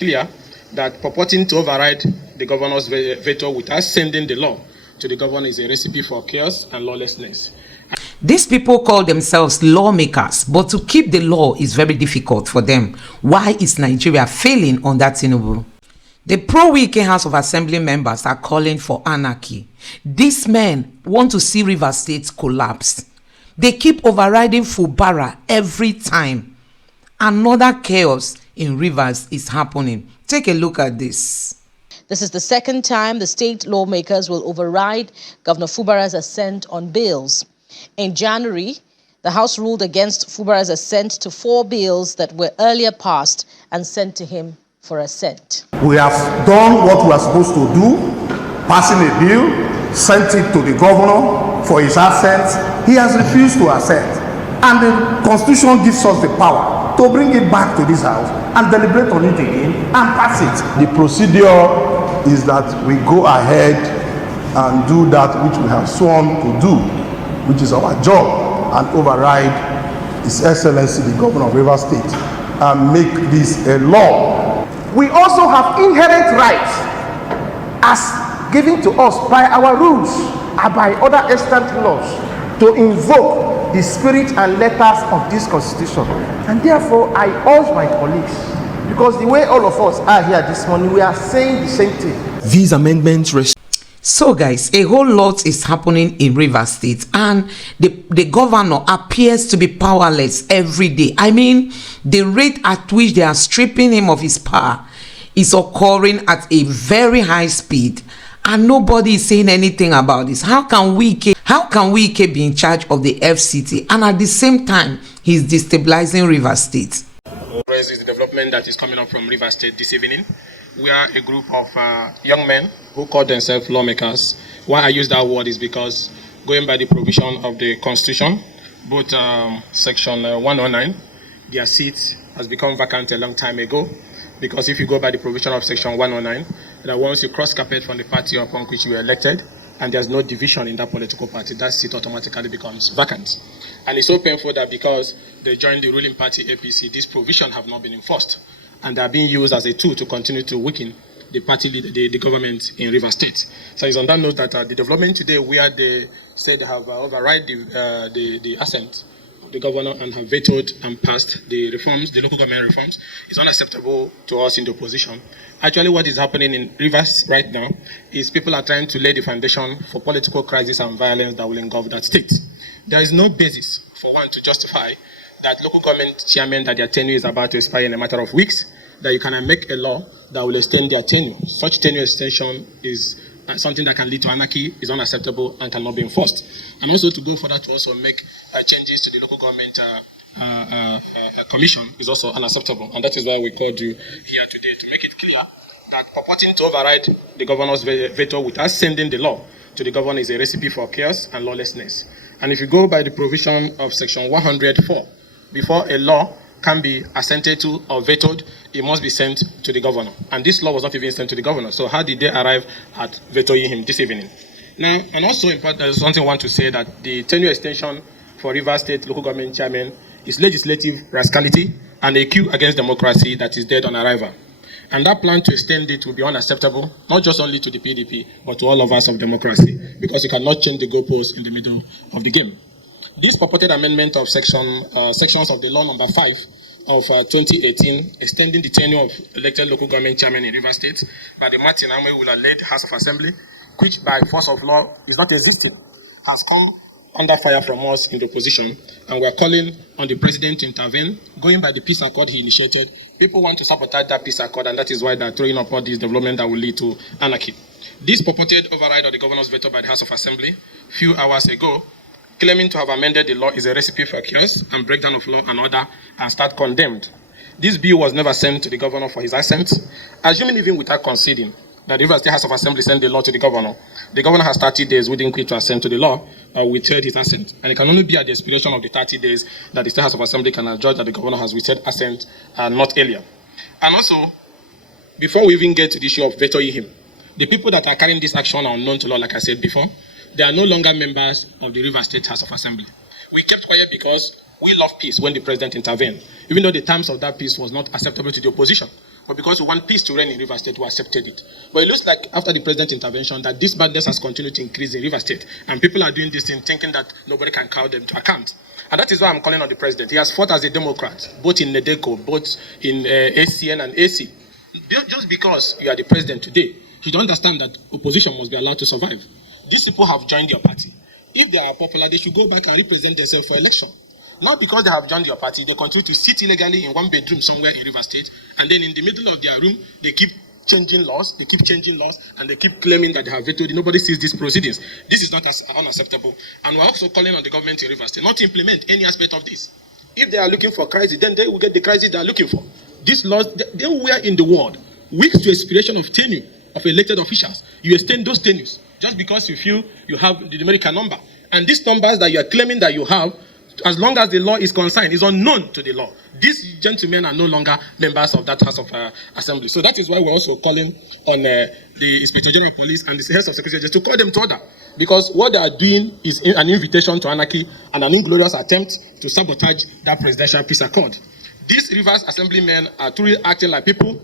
Clear that purporting to override the governor's veto without sending the law to the governor is a recipe for chaos and lawlessness. These people call themselves lawmakers, but to keep the law is very difficult for them. Why is Nigeria failing on that Tinubu? The Pro-Wike House of Assembly members are calling for anarchy. These men want to see Rivers State collapse. They keep overriding Fubara every time. Another chaos in Rivers is happening. Take a look at this. This is the second time the state lawmakers will override Governor Fubara's assent on bills. In January, the House ruled against Fubara's assent to 4 bills that were earlier passed and sent to him for assent. We have done what we are supposed to do, passing a bill, sent it to the governor for his assent. He has refused to assent. And the Constitution gives us the power to bring it back to this house and deliberate on it again and pass it. The procedure is that we go ahead and do that which we have sworn to do, which is our job, and override His Excellency the Governor of Rivers State and make this a law. We also have inherent rights as given to us by our rules and by other extant laws to invoke the spirit and letters of this Constitution. And therefore, I urge my colleagues, because the way all of us are here this morning, we are saying the same thing. These amendments So guys, a whole lot is happening in Rivers State, and the governor appears to be powerless every day. I mean, the rate at which they are stripping him of his power is occurring at a very high speed, and nobody is saying anything about this. How can Wike be in charge of the FCT and at the same time he's destabilizing Rivers State? This is the development that is coming up from Rivers State this evening. We are a group of young men who call themselves lawmakers. Why I use that word is because, going by the provision of the Constitution, both Section 109, their seat has become vacant a long time ago. Because if you go by the provision of Section 109, that once you cross carpet from the party upon which you were elected, and there's no division in that political party, that seat automatically becomes vacant. And it's so painful that because they joined the ruling party APC, this provision have not been enforced, and they are being used as a tool to continue to weaken the party, the government in Rivers State. So it's on that note that the development today, where they said they have override the assent of the governor and have vetoed and passed the reforms, the local government reforms, is unacceptable to us in the opposition. Actually, what is happening in Rivers right now is people are trying to lay the foundation for political crisis and violence that will engulf that state. There is no basis for one to justify that local government chairmen that their tenure is about to expire in a matter of weeks, that you can make a law that will extend their tenure. Such tenure extension is something that can lead to anarchy, is unacceptable and cannot be enforced. And also to go further to also make changes to the local government commission is also unacceptable. And that is why we called you here today, to make it clear that purporting to override the governor's veto without sending the law to the governor is a recipe for chaos and lawlessness. And if you go by the provision of Section 104, before a law can be assented to or vetoed, it must be sent to the governor. And this law was not even sent to the governor. So how did they arrive at vetoing him this evening? Now, and also important, there's something I want to say, that the tenure extension for Rivers State local government chairman is legislative rascality and a coup against democracy that is dead on arrival. And that plan to extend it will be unacceptable, not just only to the PDP, but to all of us of democracy, because you cannot change the goalposts in the middle of the game. This purported amendment of sections of the law number 5 of 2018, extending the tenure of elected local government chairman in Rivers State by the Martin Amwe will have led House of Assembly, which by force of law is not existing, has come under fire from us in the opposition, and we are calling on the president to intervene. Going by the peace accord he initiated, people want to sabotage that peace accord, and that is why they are throwing up all these development that will lead to anarchy. This purported override of the governor's veto by the House of Assembly few hours ago, claiming to have amended the law, is a recipe for chaos and breakdown of law and order, and start condemned. This bill was never sent to the governor for his assent. Assuming even without conceding that the Rivers State House of Assembly sent the law to the governor has 30 days within which to assent to the law or withheld his assent. And it can only be at the expiration of the 30 days that the State House of Assembly can adjudge that the governor has withheld assent and not earlier. And also, before we even get to the issue of vetoing him, the people that are carrying this action are unknown to law, like I said before. They are no longer members of the Rivers State House of Assembly. We kept quiet because we love peace when the president intervened, even though the terms of that peace was not acceptable to the opposition. but because we want peace to reign in Rivers State, we accepted it. But it looks like after the president's intervention that this badness has continued to increase in Rivers State, and people are doing this thing thinking that nobody can call them to account. And that is why I'm calling on the president. He has fought as a Democrat, both in NEDECO, both in ACN and AC. Just because you are the president today, you don't understand that opposition must be allowed to survive. These people have joined your party. If they are popular, they should go back and represent themselves for election. Not because they have joined your party, they continue to sit illegally in one bedroom somewhere in Rivers State, and then in the middle of their room, they keep changing laws, and they keep claiming that they have vetoed. Nobody sees these proceedings. This is not unacceptable. And we're also calling on the government in Rivers State not to implement any aspect of this. If they are looking for crisis, then they will get the crisis they are looking for. These laws, they were in the world, weeks to expiration of tenure of elected officials. You extend those tenures just because you feel you have the numerical number. And these numbers that you are claiming that you have, as long as the law is concerned, is unknown to the law. These gentlemen are no longer members of that House of Assembly. So that is why we're also calling on the Inspector General of Police and the Heads of Security to call them to order. Because what they are doing is an invitation to anarchy and an inglorious attempt to sabotage that presidential peace accord. These Rivers Assemblymen are truly acting like people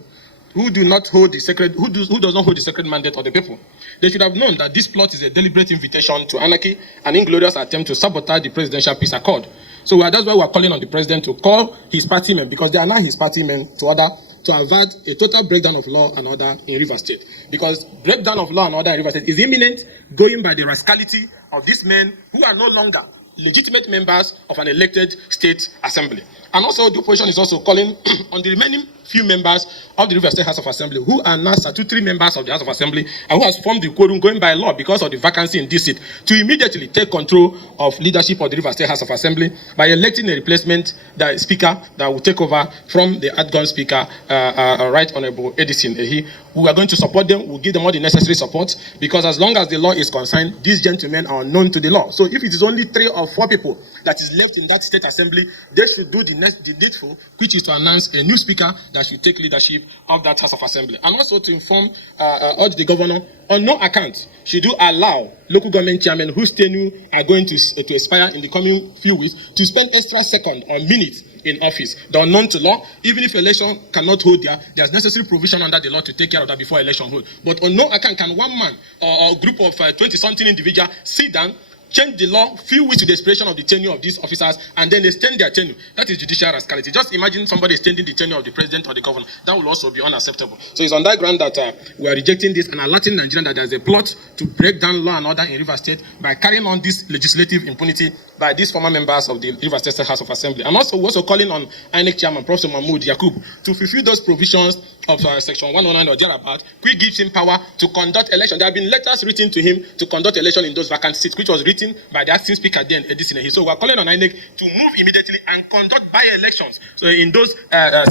who do not hold the sacred, who does not hold the sacred mandate of the people. They should have known that this plot is a deliberate invitation to anarchy, an inglorious attempt to sabotage the presidential peace accord. So that's why we're calling on the president to call his party men, because they are now his party men, to order to avert a total breakdown of law and order in Rivers State. Because breakdown of law and order in Rivers State is imminent, going by the rascality of these men who are no longer legitimate members of an elected state assembly. And also the opposition is also calling on the remaining few members of the Rivers State House of Assembly who are now statutory members of the House of Assembly and who has formed the quorum going by law because of the vacancy in this seat to immediately take control of leadership of the Rivers State House of Assembly by electing a replacement speaker that will take over from the outgone speaker, Right Honorable Edison Ehi. We are going to support them. We'll give them all the necessary support because as long as the law is concerned, these gentlemen are known to the law. So if it is only 3 or 4 people that is left in that state assembly, they should do the needful, which is to announce a new speaker that should take leadership of that House of Assembly. And also to inform urge the governor, on no account should you allow local government chairmen whose tenure are going to expire in the coming few weeks to spend extra second or minutes in office. They are known to law. Even if election cannot hold there's necessary provision under the law to take care of that before election hold. But on no account can one man or a group of 20-something individuals sit down, change the law, few weeks to the expiration of the tenure of these officers, and then extend their tenure. That is judicial rascality. Just imagine somebody extending the tenure of the president or the governor. That will also be unacceptable. So it's on that ground that we are rejecting this and alerting Nigerians that there's a plot to break down law and order in Rivers State by carrying on this legislative impunity by these former members of the Rivers State House of Assembly. And also, we're also calling on INEC Chairman, Professor Mahmoud Yakub, to fulfill those provisions of Section 109 or thereabout, which gives him power to conduct election. There have been letters written to him to conduct election in those vacant seats, which was written by the acting speaker then, Edison Ehi. So we're calling on INEC to move immediately and conduct by-elections. So in those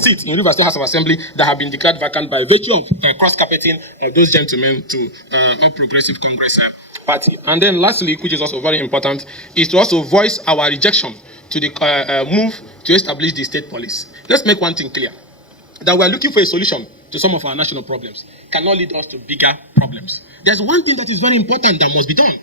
seats in Rivers State House of Assembly that have been declared vacant by virtue of cross-carpeting those gentlemen to All Progressive Congress Party. And then lastly, which is also very important, is to also voice our rejection to the move to establish the state police. Let's make one thing clear, that we are looking for a solution to some of our national problems cannot lead us to bigger problems. There's one thing that is very important that must be done.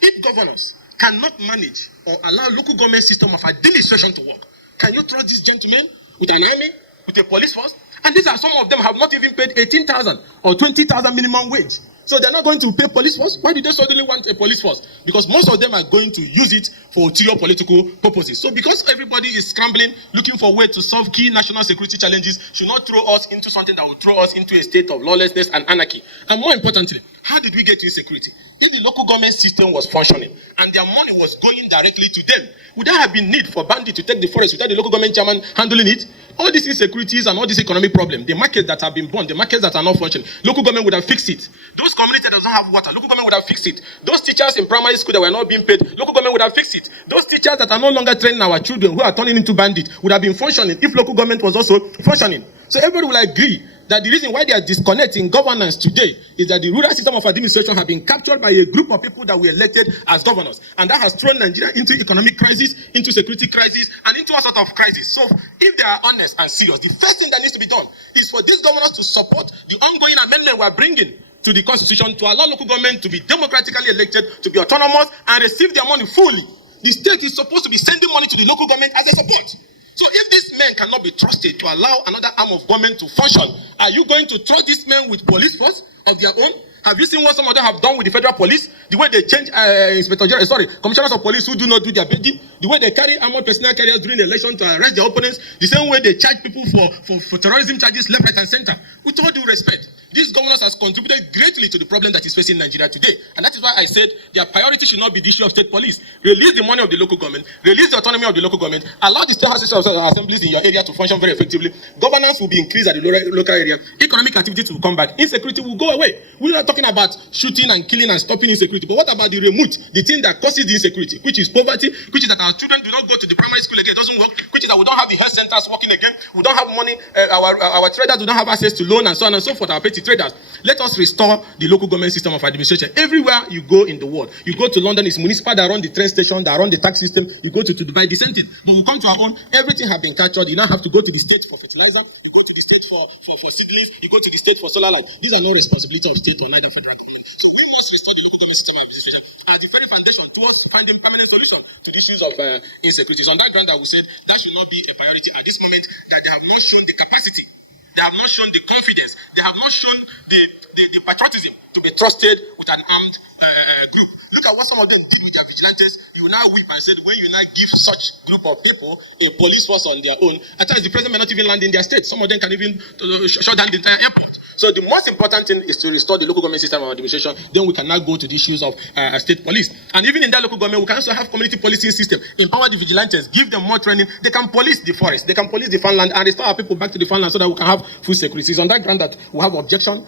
If governors cannot manage or allow local government system of administration to work, can you trust these gentlemen with an army, with a police force? And these are some of them have not even paid 18,000 or 20,000 minimum wage. So they're not going to pay police force. Why do they suddenly want a police force? Because most of them are going to use it for ulterior political purposes. So because everybody is scrambling, looking for ways to solve key national security challenges, should not throw us into something that will throw us into a state of lawlessness and anarchy. And more importantly, how did we get to insecurity? If the local government system was functioning and their money was going directly to them, would there have been need for bandits to take the forest without the local government chairman handling it? All these insecurities and all this economic problem, the markets that have been born, the markets that are not functioning, local government would have fixed it. Those communities that don't have water, local government would have fixed it. Those teachers in primary school that were not being paid, local government would have fixed it. Those teachers that are no longer training our children who are turning into bandits would have been functioning if local government was also functioning. So everybody will agree that the reason why they are disconnecting governance today is that the rural system of administration have been captured by a group of people that were elected as governors. And that has thrown Nigeria into economic crisis, into security crisis, and into all sort of crisis. So if they are honest and serious, the first thing that needs to be done is for these governors to support the ongoing amendment we are bringing to the constitution to allow local government to be democratically elected, to be autonomous, and receive their money fully. The state is supposed to be sending money to the local government as a support. So if these men cannot be trusted to allow another arm of government to function, are you going to trust these men with police force of their own? Have you seen what some of them have done with the federal police? The way they change commissioners of police who do not do their duty. The way they carry armored personnel carriers during the election to arrest their opponents. The same way they charge people for terrorism charges left, right, and center. With all due respect, these governors has contributed greatly to the problem that is facing Nigeria today. And that is why I said their priority should not be the issue of state police. Release the money of the local government. Release the autonomy of the local government. Allow the state houses of assemblies in your area to function very effectively. Governance will be increased at the local area. Economic activities will come back. Insecurity will go away. We're not talking about shooting and killing and stopping insecurity. But what about the remote, the thing that causes the insecurity, which is poverty, which is that our children do not go to the primary school again, it doesn't work, which is that we don't have the health centers working again, we don't have money, our traders do not have access to loan and so on and so forth, our petty traders. Let us restore the local government system of administration. Everywhere you go in the world, you go to London, it's municipal that run the train station, that run the tax system, you go to Dubai, the same thing. But we come to our own, everything has been captured. You now have to go to the state for fertilizer, you go to the state for seedlings, you go to the state for solar light. These are no responsibility of state or neither federal government. So we must restore the local government system of administration as the very foundation towards finding permanent solution to the issues of insecurities. On that ground, I would say that should not be a priority at this moment, that they have not shown the capacity, they have not shown the confidence, they have not shown the patriotism to be trusted with an armed group. Look at what some of them did with their vigilantes. You now weep and say, when you now give such group of people a police force on their own, at times the president may not even land in their state. Some of them can even shut down the entire airport. So the most important thing is to restore the local government system of administration. Then we can now go to the issues of state police. And even in that local government, we can also have community policing system. Empower the vigilantes, give them more training. They can police the forest, they can police the farmland, and restore our people back to the farmland so that we can have food security. It's on that ground that we have objection.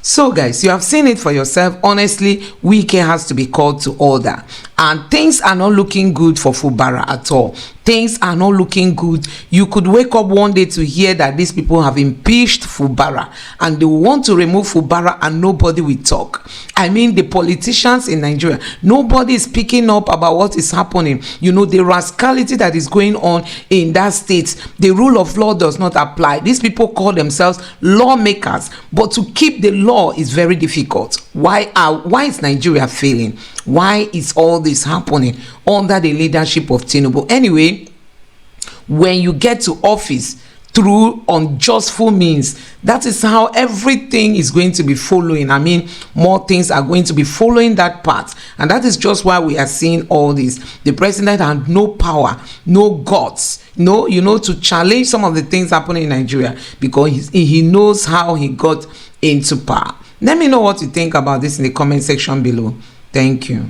So guys, you have seen it for yourself. Honestly, Wike has to be called to order, and things are not looking good for Fubara at all. Things are not looking good. You could wake up one day to hear that these people have impeached Fubara and they want to remove Fubara and nobody will talk. I mean, the politicians in Nigeria, nobody is picking up about what is happening. You know, the rascality that is going on in that state, the rule of law does not apply. These people call themselves lawmakers, but to keep the law is very difficult. Why is Nigeria failing? Why is all this happening under the leadership of Tinubu? Anyway, when you get to office through unjustful means, that is how everything is going to be following. I mean, more things are going to be following that path, and that is just why we are seeing all this. The president had no power, no guts, no, to challenge some of the things happening in Nigeria, because he knows how he got into power. Let me know what you think about this in the comment section below. Thank you.